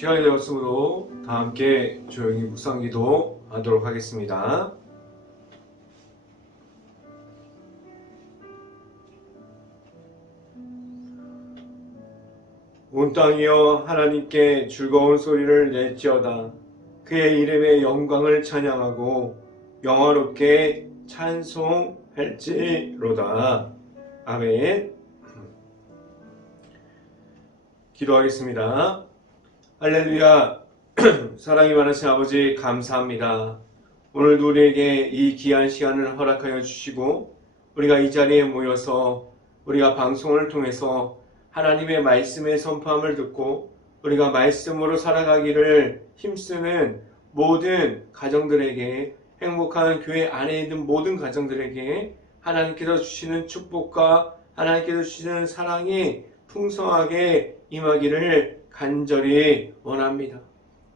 시간이 되었으므로 다 함께 조용히 묵상기도 하도록 하겠습니다. 온 땅이여 하나님께 즐거운 소리를 낼지어다. 그의 이름의 영광을 찬양하고 영화롭게 찬송할지로다. 아멘. 기도하겠습니다. 할렐루야. 사랑이 많으신 아버지 감사합니다. 오늘도 우리에게 이 귀한 시간을 허락하여 주시고 우리가 이 자리에 모여서 우리가 방송을 통해서 하나님의 말씀의 선포함을 듣고 우리가 말씀으로 살아가기를 힘쓰는 모든 가정들에게, 행복한 교회 안에 있는 모든 가정들에게 하나님께서 주시는 축복과 하나님께서 주시는 사랑이 풍성하게 임하기를 간절히 원합니다.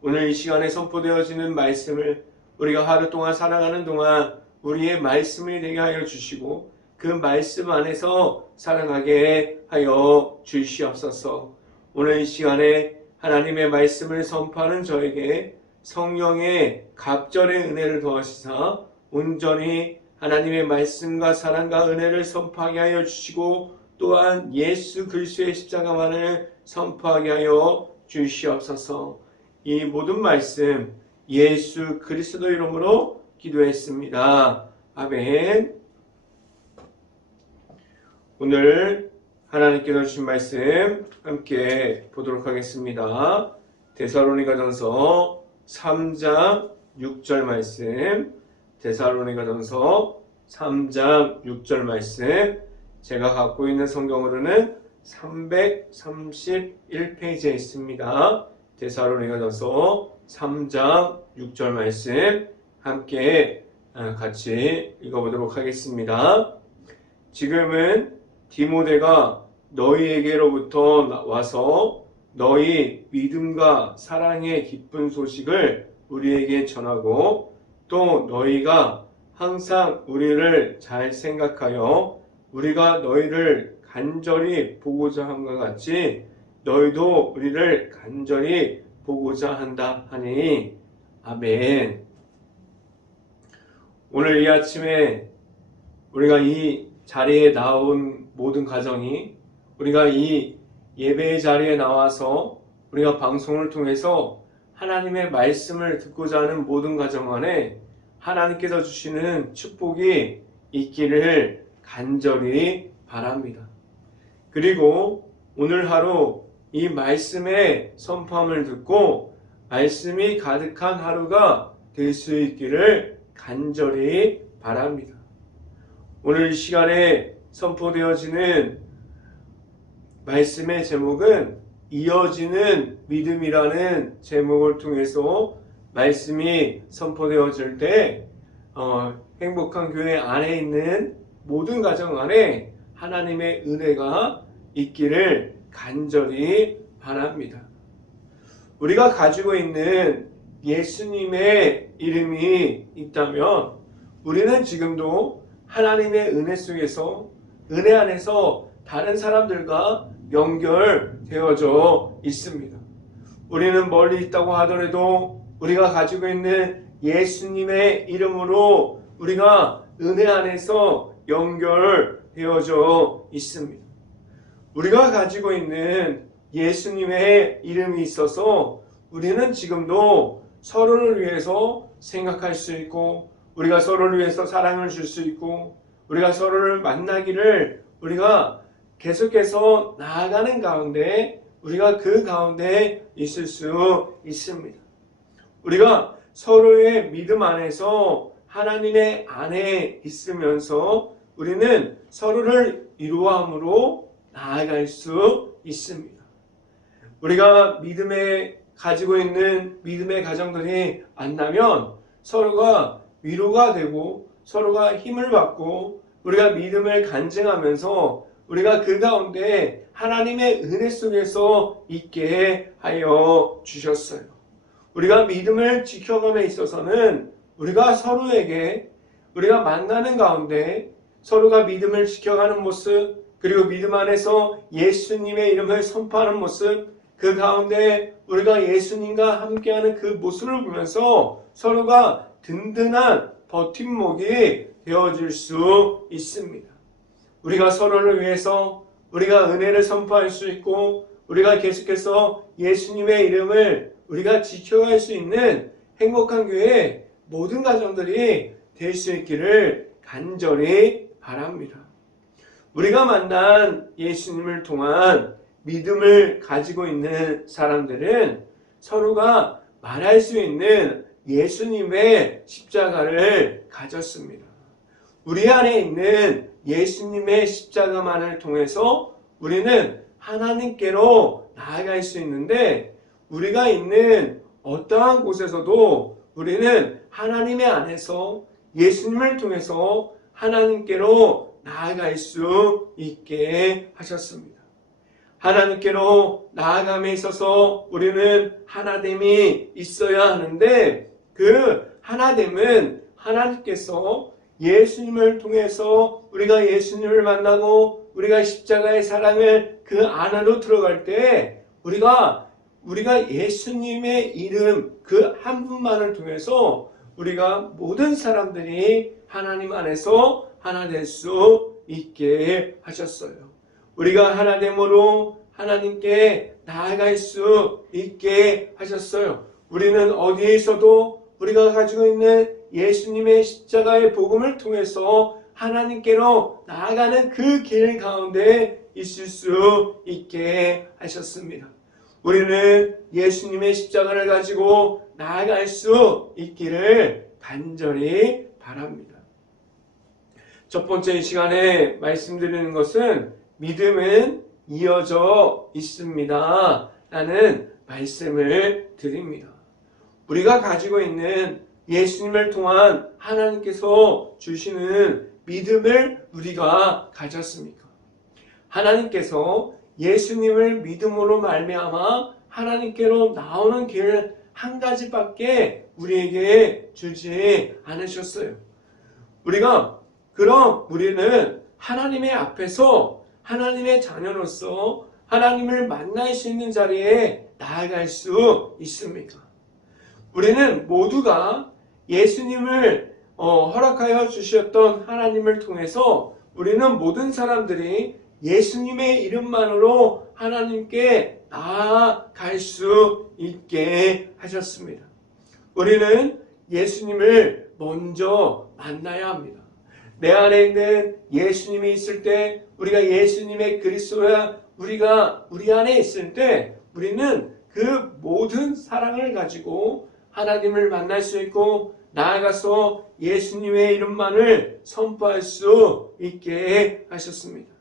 오늘 이 시간에 선포되어지는 말씀을 우리가 하루 동안 살아가는 동안 우리의 말씀이 되게 하여 주시고 그 말씀 안에서 살아가게 하여 주시옵소서. 오늘 이 시간에 하나님의 말씀을 선포하는 저에게 성령의 갑절의 은혜를 더하시사 온전히 하나님의 말씀과 사랑과 은혜를 선포하게 하여 주시고 또한 예수 그리스도의 십자가만을 선포하게 하여 주시옵소서. 이 모든 말씀 예수 그리스도 이름으로 기도했습니다. 아멘. 오늘 하나님께서 주신 말씀 함께 보도록 하겠습니다. 데살로니가전서 3장 6절 말씀, 데살로니가전서 3장 6절 말씀, 제가 갖고 있는 성경으로는 331페이지에 있습니다. 데살로니가전서 3장 6절 말씀 함께 같이 읽어보도록 하겠습니다. 지금은 디모데가 너희에게로부터 와서 너희 믿음과 사랑의 기쁜 소식을 우리에게 전하고 또 너희가 항상 우리를 잘 생각하여 우리가 너희를 간절히 보고자 함과 같이 너희도 우리를 간절히 보고자 한다 하니 아멘. 오늘 이 아침에 우리가 이 자리에 나온 모든 가정이 우리가 이 예배의 자리에 나와서 우리가 방송을 통해서 하나님의 말씀을 듣고자 하는 모든 가정 안에 하나님께서 주시는 축복이 있기를 간절히 바랍니다. 그리고 오늘 하루 이 말씀의 선포함을 듣고 말씀이 가득한 하루가 될 수 있기를 간절히 바랍니다. 오늘 이 시간에 선포되어지는 말씀의 제목은 이어지는 믿음이라는 제목을 통해서 말씀이 선포되어질 때 행복한 교회 안에 있는 모든 가정 안에 하나님의 은혜가 있기를 간절히 바랍니다. 우리가 가지고 있는 예수님의 이름이 있다면 우리는 지금도 하나님의 은혜 속에서 은혜 안에서 다른 사람들과 연결되어져 있습니다. 우리는 멀리 있다고 하더라도 우리가 가지고 있는 예수님의 이름으로 우리가 은혜 안에서 연결되어져 있습니다. 우리가 가지고 있는 예수님의 이름이 있어서 우리는 지금도 서로를 위해서 생각할 수 있고 우리가 서로를 위해서 사랑을 줄 수 있고 우리가 서로를 만나기를 우리가 계속해서 나아가는 가운데 우리가 그 가운데 있을 수 있습니다. 우리가 서로의 믿음 안에서 하나님의 안에 있으면서 우리는 서로를 이루함으로 나아갈 수 있습니다. 우리가 믿음에 가지고 있는 믿음의 가정들이 만나면 서로가 위로가 되고 서로가 힘을 받고 우리가 믿음을 간증하면서 우리가 그 가운데 하나님의 은혜 속에서 있게 하여 주셨어요. 우리가 믿음을 지켜감에 있어서는 우리가 서로에게 우리가 만나는 가운데 서로가 믿음을 지켜가는 모습 그리고 믿음 안에서 예수님의 이름을 선포하는 모습 그 가운데 우리가 예수님과 함께하는 그 모습을 보면서 서로가 든든한 버팀목이 되어줄 수 있습니다. 우리가 서로를 위해서 우리가 은혜를 선포할 수 있고 우리가 계속해서 예수님의 이름을 우리가 지켜갈 수 있는 행복한 교회 모든 가정들이 될 수 있기를 간절히 바랍니다. 우리가 만난 예수님을 통한 믿음을 가지고 있는 사람들은 서로가 말할 수 있는 예수님의 십자가를 가졌습니다. 우리 안에 있는 예수님의 십자가만을 통해서 우리는 하나님께로 나아갈 수 있는데 우리가 있는 어떠한 곳에서도 우리는 하나님의 안에서 예수님을 통해서 하나님께로 나아갈 수 있게 하셨습니다. 하나님께로 나아감에 있어서 우리는 하나됨이 있어야 하는데 그 하나됨은 하나님께서 예수님을 통해서 우리가 예수님을 만나고 우리가 십자가의 사랑을 그 안으로 들어갈 때 우리가 예수님의 이름 그 한 분만을 통해서 우리가 모든 사람들이 하나님 안에서 하나 될 수 있게 하셨어요. 우리가 하나됨으로 하나님께 나아갈 수 있게 하셨어요. 우리는 어디에 있어도 우리가 가지고 있는 예수님의 십자가의 복음을 통해서 하나님께로 나아가는 그 길 가운데 있을 수 있게 하셨습니다. 우리는 예수님의 십자가를 가지고 나아갈 수 있기를 간절히 바랍니다. 첫 번째 시간에 말씀드리는 것은 믿음은 이어져 있습니다 라는 말씀을 드립니다. 우리가 가지고 있는 예수님을 통한 하나님께서 주시는 믿음을 우리가 가졌습니까? 하나님께서 예수님을 믿음으로 말미암아 하나님께로 나오는 길 한 가지밖에 우리에게 주지 않으셨어요. 우리는 하나님의 앞에서 하나님의 자녀로서 하나님을 만날 수 있는 자리에 나아갈 수 있습니까? 우리는 모두가 예수님을 허락하여 주셨던 하나님을 통해서 우리는 모든 사람들이 예수님의 이름만으로 하나님께 나아갈 수 있게 하셨습니다. 우리는 예수님을 먼저 만나야 합니다. 내 안에 있는 예수님이 있을 때 우리가 예수님의 그리스도야 우리가 우리 안에 있을 때 우리는 그 모든 사랑을 가지고 하나님을 만날 수 있고 나아가서 예수님의 이름만을 선포할 수 있게 하셨습니다.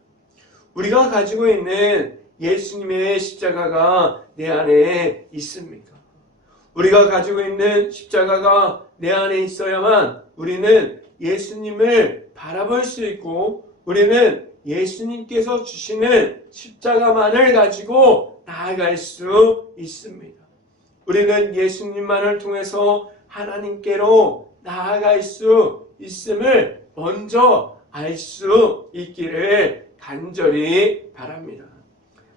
우리가 가지고 있는 예수님의 십자가가 내 안에 있습니까? 우리가 가지고 있는 십자가가 내 안에 있어야만 우리는 예수님을 바라볼 수 있고 우리는 예수님께서 주시는 십자가만을 가지고 나아갈 수 있습니다. 우리는 예수님만을 통해서 하나님께로 나아갈 수 있음을 먼저 알 수 있기를 간절히 바랍니다.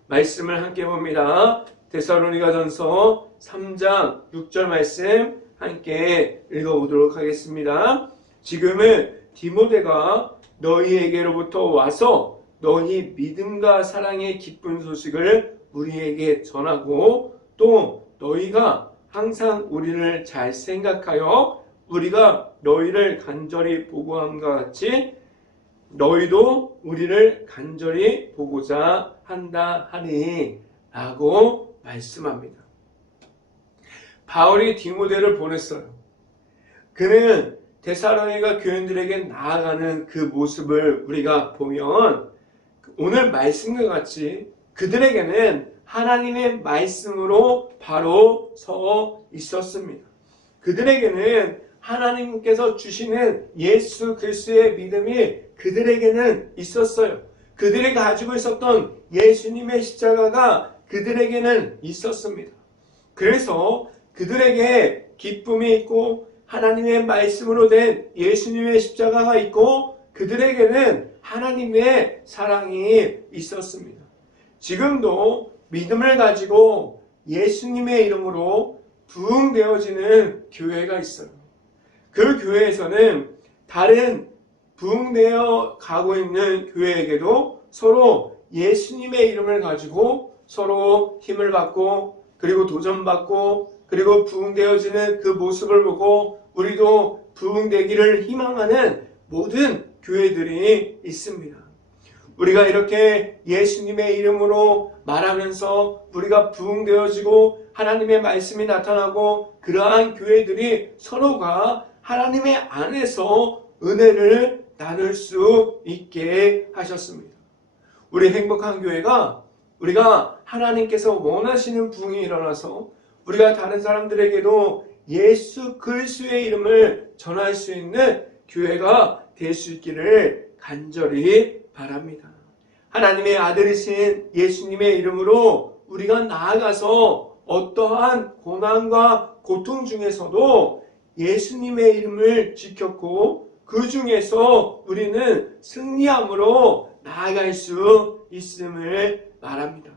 말씀을 함께 봅니다. 데살로니가전서 3장 6절 말씀 함께 읽어보도록 하겠습니다. 지금은 디모데가 너희에게로부터 와서 너희 믿음과 사랑의 기쁜 소식을 우리에게 전하고 또 너희가 항상 우리를 잘 생각하여 우리가 너희를 간절히 보고함과 같이 너희도 우리를 간절히 보고자 한다 하니 라고 말씀합니다. 바울이 디모데를 보냈어요. 그는 데살로니가 교인들에게 나아가는 그 모습을 우리가 보면 오늘 말씀과 같이 그들에게는 하나님의 말씀으로 바로 서 있었습니다. 그들에게는 하나님께서 주시는 예수 그리스도의 믿음이 그들에게는 있었어요. 그들이 가지고 있었던 예수님의 십자가가 그들에게는 있었습니다. 그래서 그들에게 기쁨이 있고 하나님의 말씀으로 된 예수님의 십자가가 있고 그들에게는 하나님의 사랑이 있었습니다. 지금도 믿음을 가지고 예수님의 이름으로 부흥되어지는 교회가 있어요. 그 교회에서는 다른 부흥되어 가고 있는 교회에게도 서로 예수님의 이름을 가지고 서로 힘을 받고 그리고 도전받고 그리고 부흥되어지는 그 모습을 보고 우리도 부흥되기를 희망하는 모든 교회들이 있습니다. 우리가 이렇게 예수님의 이름으로 말하면서 우리가 부흥되어지고 하나님의 말씀이 나타나고 그러한 교회들이 서로가 하나님의 안에서 은혜를 나눌 수 있게 하셨습니다. 우리 행복한 교회가 우리가 하나님께서 원하시는 부흥이 일어나서 우리가 다른 사람들에게도 예수 그리스도의 이름을 전할 수 있는 교회가 될 수 있기를 간절히 바랍니다. 하나님의 아들이신 예수님의 이름으로 우리가 나아가서 어떠한 고난과 고통 중에서도 예수님의 이름을 지켰고 그 중에서 우리는 승리함으로 나아갈 수 있음을 말합니다.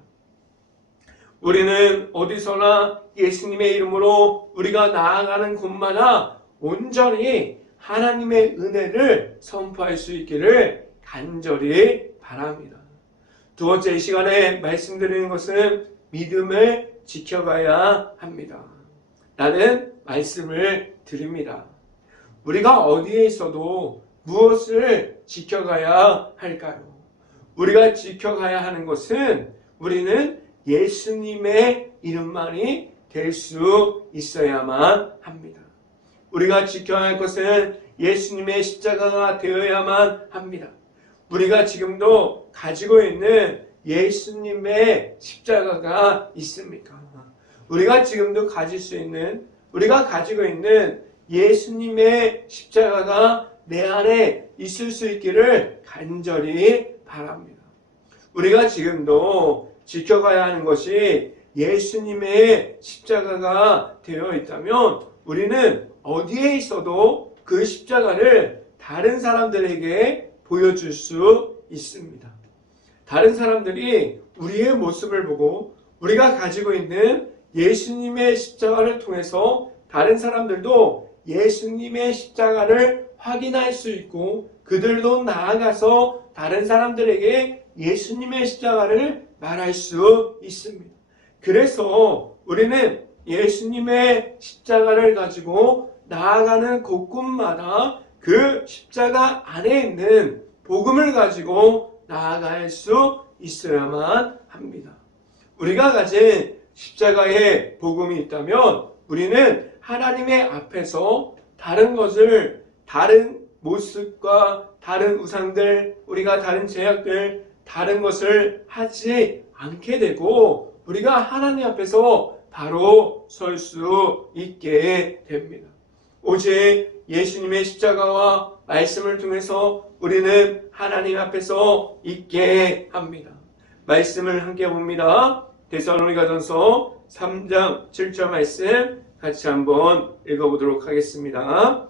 우리는 어디서나 예수님의 이름으로 우리가 나아가는 곳마다 온전히 하나님의 은혜를 선포할 수 있기를 간절히 바랍니다. 두 번째 이 시간에 말씀드리는 것은 믿음을 지켜가야 합니다. 라는 말씀을 드립니다. 우리가 어디에 있어도 무엇을 지켜가야 할까요? 우리가 지켜가야 하는 것은 우리는 예수님의 이름만이 될 수 있어야만 합니다. 우리가 지켜야 할 것은 예수님의 십자가가 되어야만 합니다. 우리가 지금도 가지고 있는 예수님의 십자가가 있습니까? 우리가 지금도 우리가 가지고 있는 예수님의 십자가가 내 안에 있을 수 있기를 간절히 바랍니다. 우리가 지금도 지켜가야 하는 것이 예수님의 십자가가 되어 있다면 우리는 어디에 있어도 그 십자가를 다른 사람들에게 보여줄 수 있습니다. 다른 사람들이 우리의 모습을 보고 우리가 가지고 있는 예수님의 십자가를 통해서 다른 사람들도 예수님의 십자가를 확인할 수 있고 그들도 나아가서 다른 사람들에게 예수님의 십자가를 말할 수 있습니다. 그래서 우리는 예수님의 십자가를 가지고 나아가는 곳곳마다 그 십자가 안에 있는 복음을 가지고 나아갈 수 있어야만 합니다. 우리가 가진 십자가의 복음이 있다면 우리는 하나님의 앞에서 다른 것을 다른 모습과 다른 우상들, 우리가 다른 제약들, 다른 것을 하지 않게 되고 우리가 하나님 앞에서 바로 설 수 있게 됩니다. 오직 예수님의 십자가와 말씀을 통해서 우리는 하나님 앞에서 있게 합니다. 말씀을 함께 봅니다. 데살로니가전서 3장 7절 말씀 같이 한번 읽어보도록 하겠습니다.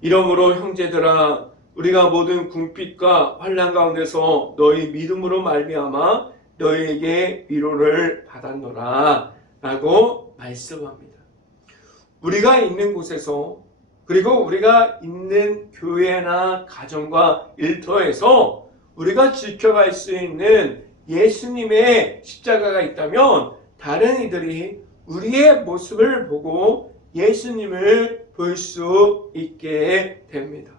이러므로 형제들아 우리가 모든 궁핍과 환난 가운데서 너희 믿음으로 말미암아 너희에게 위로를 받았노라 라고 말씀합니다. 우리가 있는 곳에서 그리고 우리가 있는 교회나 가정과 일터에서 우리가 지켜갈 수 있는 예수님의 십자가가 있다면 다른 이들이 우리의 모습을 보고 예수님을 볼 수 있게 됩니다.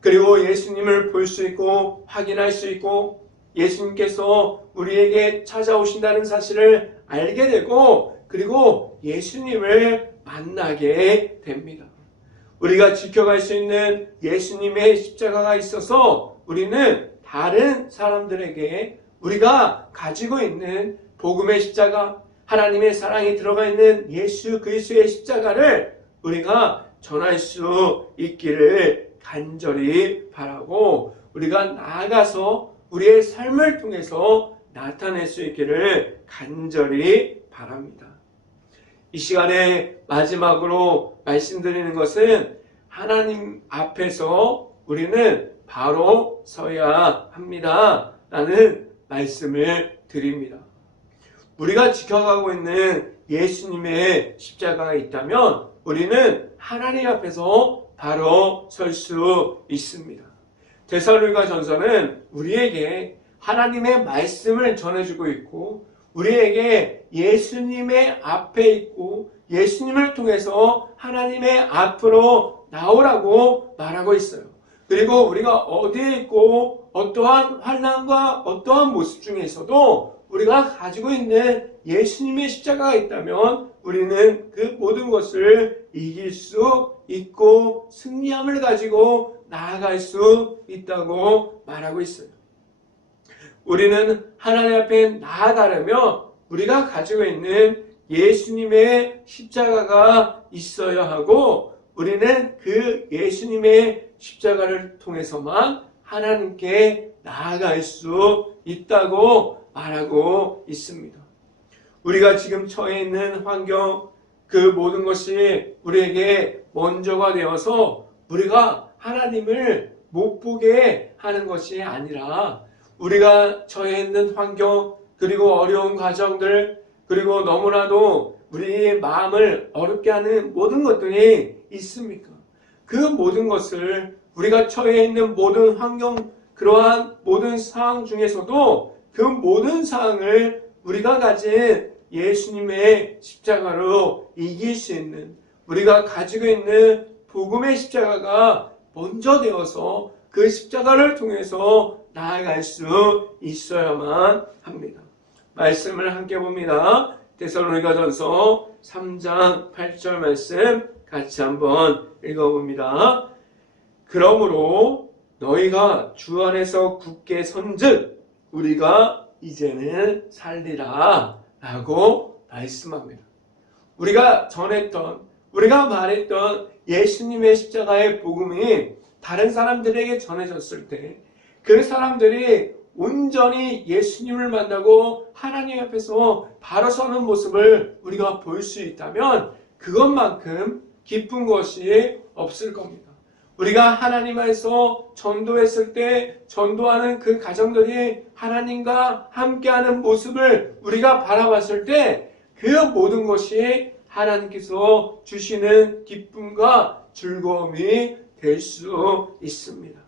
그리고 예수님을 볼 수 있고 확인할 수 있고 예수님께서 우리에게 찾아오신다는 사실을 알게 되고 그리고 예수님을 만나게 됩니다. 우리가 지켜갈 수 있는 예수님의 십자가가 있어서 우리는 다른 사람들에게 우리가 가지고 있는 복음의 십자가, 하나님의 사랑이 들어가 있는 예수 그리스도의 십자가를 우리가 전할 수 있기를 간절히 바라고 우리가 나아가서 우리의 삶을 통해서 나타낼 수 있기를 간절히 바랍니다. 이 시간에 마지막으로 말씀드리는 것은 하나님 앞에서 우리는 바로 서야 합니다. 라는 말씀을 드립니다. 우리가 지켜가고 있는 예수님의 십자가가 있다면 우리는 하나님 앞에서 바로 설 수 있습니다. 데살로니가 전서는 우리에게 하나님의 말씀을 전해주고 있고 우리에게 예수님의 앞에 있고 예수님을 통해서 하나님의 앞으로 나오라고 말하고 있어요. 그리고 우리가 어디에 있고 어떠한 환난과 어떠한 모습 중에서도 우리가 가지고 있는 예수님의 십자가가 있다면 우리는 그 모든 것을 이길 수 있고 승리함을 가지고 나아갈 수 있다고 말하고 있어요. 우리는 하나님 앞에 나아가려면 우리가 가지고 있는 예수님의 십자가가 있어야 하고 우리는 그 예수님의 십자가를 통해서만 하나님께 나아갈 수 있다고 말하고 있습니다. 우리가 지금 처해 있는 환경, 그 모든 것이 우리에게 먼저가 되어서 우리가 하나님을 못 보게 하는 것이 아니라 우리가 처해 있는 환경, 그리고 어려운 과정들, 그리고 너무나도 우리의 마음을 어렵게 하는 모든 것들이 있습니까? 그 모든 것을 우리가 처해 있는 모든 환경, 그러한 모든 상황 중에서도 그 모든 상황을 우리가 가진 예수님의 십자가로 이길 수 있는, 우리가 가지고 있는 복음의 십자가가 먼저 되어서 그 십자가를 통해서 나아갈 수 있어야만 합니다. 말씀을 함께 봅니다. 데살로니가전서 3장 8절 말씀 같이 한번 읽어봅니다. 그러므로 너희가 주 안에서 굳게 선즉 우리가 이제는 살리라 라고 말씀합니다. 우리가 전했던, 우리가 말했던 예수님의 십자가의 복음이 다른 사람들에게 전해졌을 때 그 사람들이 온전히 예수님을 만나고 하나님 앞에서 바로 서는 모습을 우리가 볼 수 있다면 그것만큼 기쁜 것이 없을 겁니다. 우리가 하나님 안에서 전도했을 때 전도하는 그 가정들이 하나님과 함께하는 모습을 우리가 바라봤을 때 그 모든 것이 하나님께서 주시는 기쁨과 즐거움이 될 수 있습니다.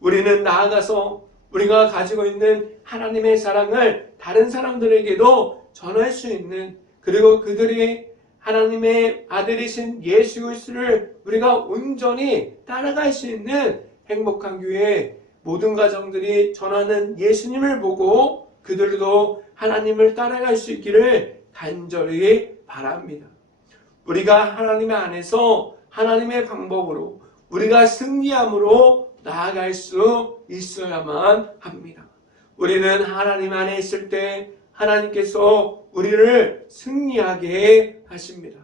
우리는 나아가서 우리가 가지고 있는 하나님의 사랑을 다른 사람들에게도 전할 수 있는, 그리고 그들이 하나님의 아들이신 예수 그리스도를 우리가 온전히 따라갈 수 있는 행복한 교회 모든 가정들이 전하는 예수님을 보고 그들도 하나님을 따라갈 수 있기를 간절히 바랍니다. 우리가 하나님 안에서 하나님의 방법으로 우리가 승리함으로 나아갈 수 있어야만 합니다. 우리는 하나님 안에 있을 때 하나님께서 우리를 승리하게 하십니다.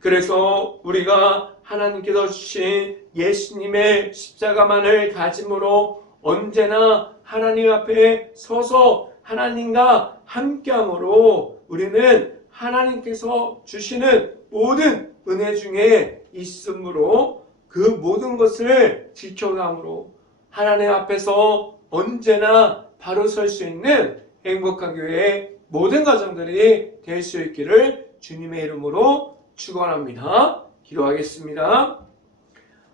그래서 우리가 하나님께서 주신 예수님의 십자가만을 가짐으로 언제나 하나님 앞에 서서 하나님과 함께함으로 우리는 하나님께서 주시는 모든 은혜 중에 있으므로 그 모든 것을 지켜감으로 하나님 앞에서 언제나 바로 설 수 있는 행복한 교회의 모든 가정들이 될 수 있기를 주님의 이름으로 축원합니다. 기도하겠습니다.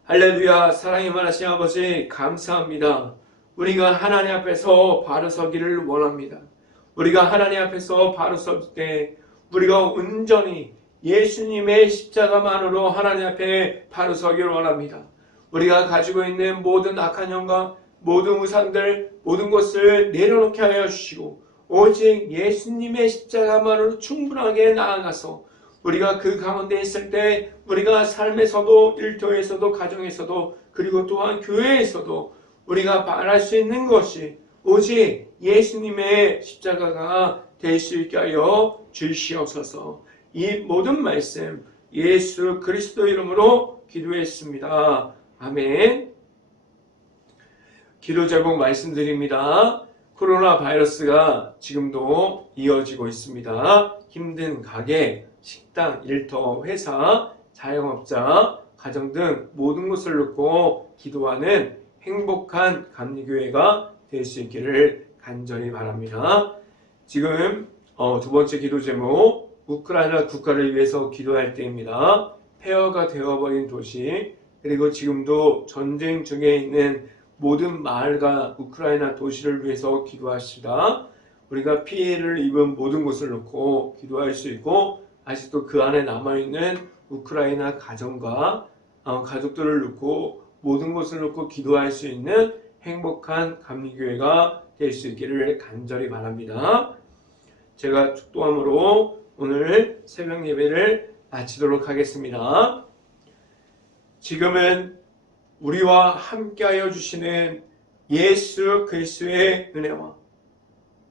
할렐루야. 사랑이 많으신 아버지 감사합니다. 우리가 하나님 앞에서 바로 서기를 원합니다. 우리가 하나님 앞에서 바로 설 때 우리가 온전히 예수님의 십자가만으로 하나님 앞에 바로 서기를 원합니다. 우리가 가지고 있는 모든 악한 영광, 모든 우상들, 모든 것을 내려놓게 하여 주시고 오직 예수님의 십자가만으로 충분하게 나아가서 우리가 그 가운데 있을 때 우리가 삶에서도 일터에서도 가정에서도 그리고 또한 교회에서도 우리가 말할 수 있는 것이 오직 예수님의 십자가가 될 수 있게 하여 주시옵소서. 이 모든 말씀 예수 그리스도 이름으로 기도했습니다. 아멘. 기도 제목 말씀드립니다. 코로나 바이러스가 지금도 이어지고 있습니다. 힘든 가게, 식당, 일터, 회사, 자영업자, 가정 등 모든 것을 놓고 기도하는 행복한 감리교회가 될 수 있기를 간절히 바랍니다. 지금 두 번째 기도 제목, 우크라이나 국가를 위해서 기도할 때입니다. 폐허가 되어버린 도시, 그리고 지금도 전쟁 중에 있는 모든 마을과 우크라이나 도시를 위해서 기도하시다. 우리가 피해를 입은 모든 곳을 놓고 기도할 수 있고, 아직도 그 안에 남아있는 우크라이나 가정과 가족들을 놓고 모든 것을 놓고 기도할 수 있는 행복한 감리교회가 될 수 있기를 간절히 바랍니다. 제가 축도함으로 오늘 새벽 예배를 마치도록 하겠습니다. 지금은 우리와 함께하여 주시는 예수 그리스도의 은혜와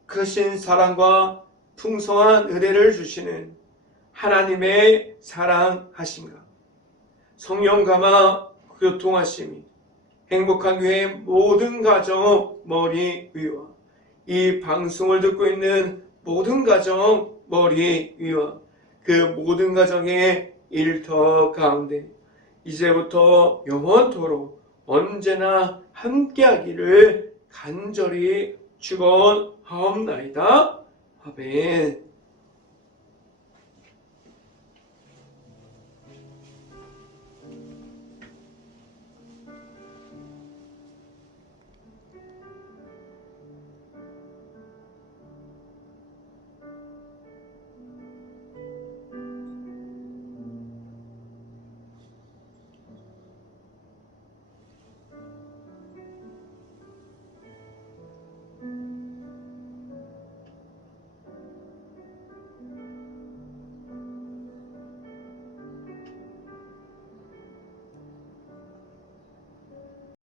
크신 사랑과 풍성한 은혜를 주시는 하나님의 사랑하심과 성령 감화 교통하심이 행복한 교회의 모든 가정 머리 위와 이 방송을 듣고 있는 모든 가정 머리 위와 그 모든 가정의 일터 가운데 이제부터 영원토록 언제나 함께하기를 간절히 축원하옵나이다. 아멘.